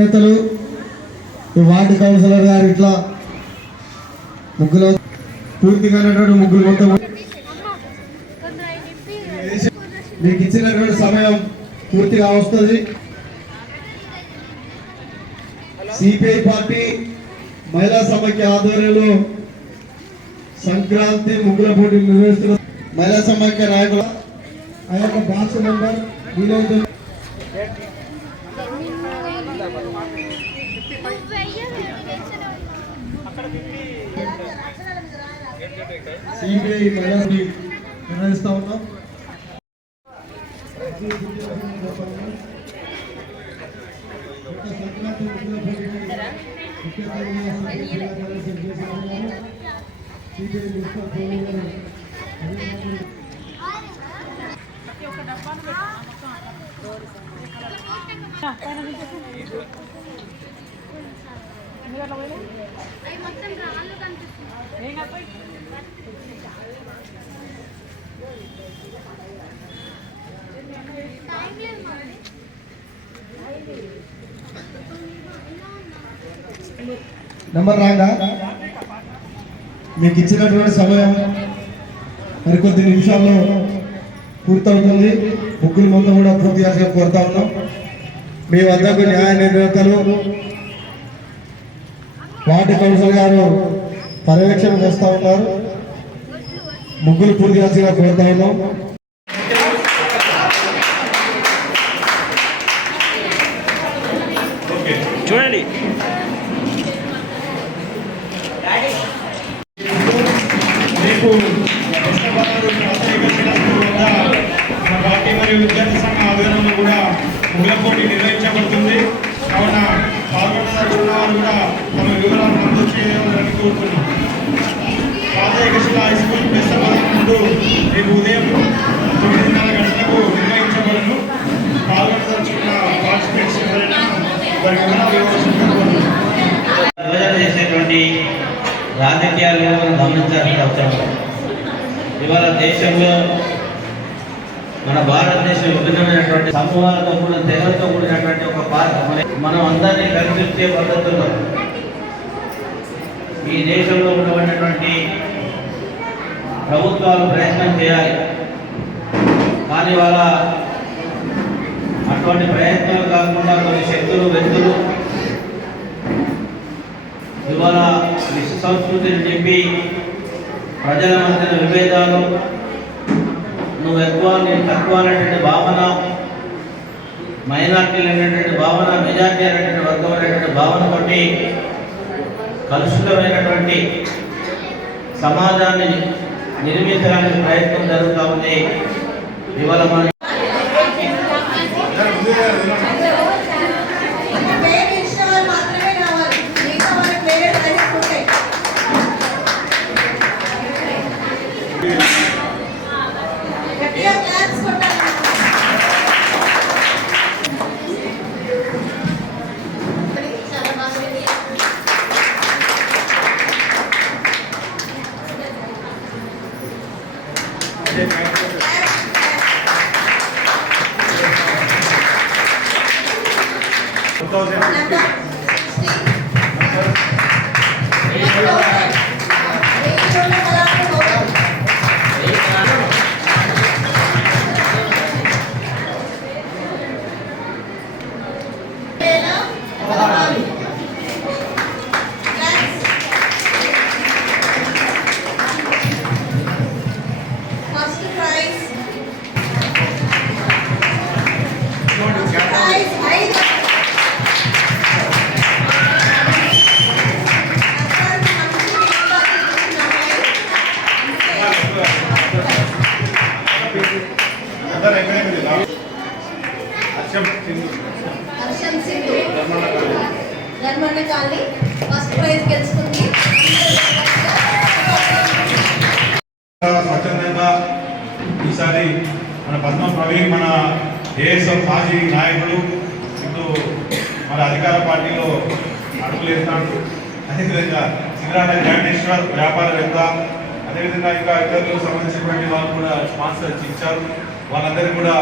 నేతలు ward councillor గారు ఇట్లా ముగ్గులు పూర్తిగా ముగ్గులు మొత్తం మీకు ఇచ్చినటువంటి సమయం పూర్తిగా వస్తుంది. సిపిఐ పార్టీ మహిళా సమైక్య ఆధ్వర్యంలో సంక్రాంతి ముగ్గుల పోటీ నిర్వహిస్తున్న మహిళా సమైక్య నాయకుల ఆ యొక్క బాక్స్ నెంబర్ వీలవుతుంది. సిపిఐ మహిళా నిర్వహిస్తా ఉన్నాం. నంబర్ రాగా మీకు ఇచ్చినటువంటి సమయం మరికొద్ది నిమిషాల్లో పూర్తవుతుంది. ముగ్గురు మొత్తం కూడా పూర్తి చేసి కోరుతా ఉన్నాం. మీ వద్దకు న్యాయ నిర్ణేతలు వార్డు కౌన్సిల్ గారు పర్యవేక్షణ చేస్తూ ఉన్నారు. ముగ్గురు పూర్తి చేసిగా కోరుతా ఉన్నాం. చూడండి పార్టీ మరియు విద్యార్థి సంఘ ఆధ్వర్యంలో కూడా ముగ్గుల పోటీ నిర్వహించబడుతుంది. కావున పాల్గొన్న వారు కూడా తమ వివరాలను నమోదు చేయాలని కోరుతున్నాం. పాత ఏకశిల హై స్కూల్ బెస్తపదం ముందు రేపు ఉదయం 9:30 గంటలకు నిర్వహించబడను. పాల్గొనదలుచుకున్న పార్టిసిపేట్స్ ఎవరైనా వారి వివరాలు చేసేటువంటి రాజకీయాలను గమనించాల్సిన అవసరం. ఇవాళ దేశంలో మన భారతదేశం విభిన్నమైనటువంటి సమూహాలతో కూడా తెగలతో కూడినటువంటి ఒక మనం అందరినీ కలిసి పద్ధతుల్లో ఈ దేశంలో ఉన్నటువంటి ప్రభుత్వాలు ప్రయత్నం చేయాలి. కానీ వాళ్ళ అటువంటి ప్రయత్నాలు కాకుండా కొన్ని శక్తులు వ్యక్తులు ఇవాళ విశ్వ సంస్కృతిని చెప్పి ప్రజల మధ్య విభేదాలు, నువ్వు ఎక్కువ నేను తక్కువ అనేటువంటి భావన, మైనార్టీలు అనేటువంటి భావన, మెజార్టీ అనేటువంటి వర్గం అనేటువంటి భావన బట్టి కలుషితమైనటువంటి సమాజాన్ని నిర్మించడానికి ప్రయత్నం జరుగుతూ ఉంది. ఇవాళ మన ఫస్ట్ ప్రైజ్ గెలుచుకుంది. స్వచ్ఛందంగా ఈసారి మన పద్మ ప్రవీణ్ మన ఏఎస్ఎఫ్ మాజీ నాయకుడు ఇప్పుడు మన అధికార పార్టీలో అడుగులేస్తాడు. అదేవిధంగా సింగరాట జ్ఞానేశ్వర్ వ్యాపారవేత్త, అదేవిధంగా ఇంకా ఇతరులకు సంబంధించినటువంటి వాళ్ళు కూడా స్పాన్సర్ ఇచ్చారు. వాళ్ళందరికీ కూడా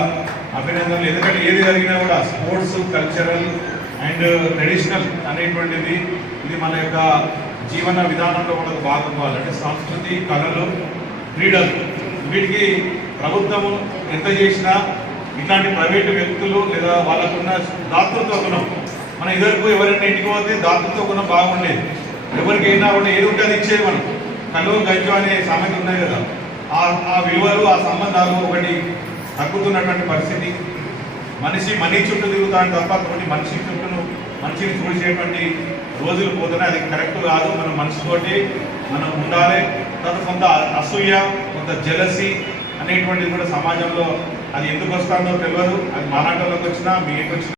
అభినందనలు. ఎందుకంటే ఏది జరిగినా కూడా స్పోర్ట్స్, కల్చరల్ అండ్ ట్రెడిషనల్ అనేటువంటిది ఇది మన యొక్క జీవన విధానంలో మనకు భాగం కావాలి. అంటే సంస్కృతి, కళలు, క్రీడలు వీటికి ప్రభుత్వము ఎంత చేసినా ఇట్లాంటి ప్రైవేటు వ్యక్తులు లేదా వాళ్ళకున్న దాతృత్వ గుణం, మన ఇద్దరికి ఎవరైనా ఇంటికి పోతే దాతృత్వ గుణం బాగుండేది. ఎవరికైనా కూడా ఏది ఉంటే అది ఇచ్చేది. మనం కలో గంజు అనే సామెత ఉన్నాయి కదా, ఆ విలువలు, ఆ సంబంధాలు ఒకటి తగ్గుతున్నటువంటి పరిస్థితి. మనిషి చుట్టూ తిరుగుతాను తప్ప కొన్ని మనిషిని చూసేటువంటి రోజులు పోతున్నాయి. అది కరెక్ట్ కాదు. మనం మనిషితోటి మనం ఉండాలి. తర్వాత కొంత అసూయ, కొంత జెలసీ అనేటువంటిది కూడా సమాజంలో అది ఎందుకు వస్తుందో తెలియదు. అది మానాటంలోకి వచ్చినా మీకు వచ్చినా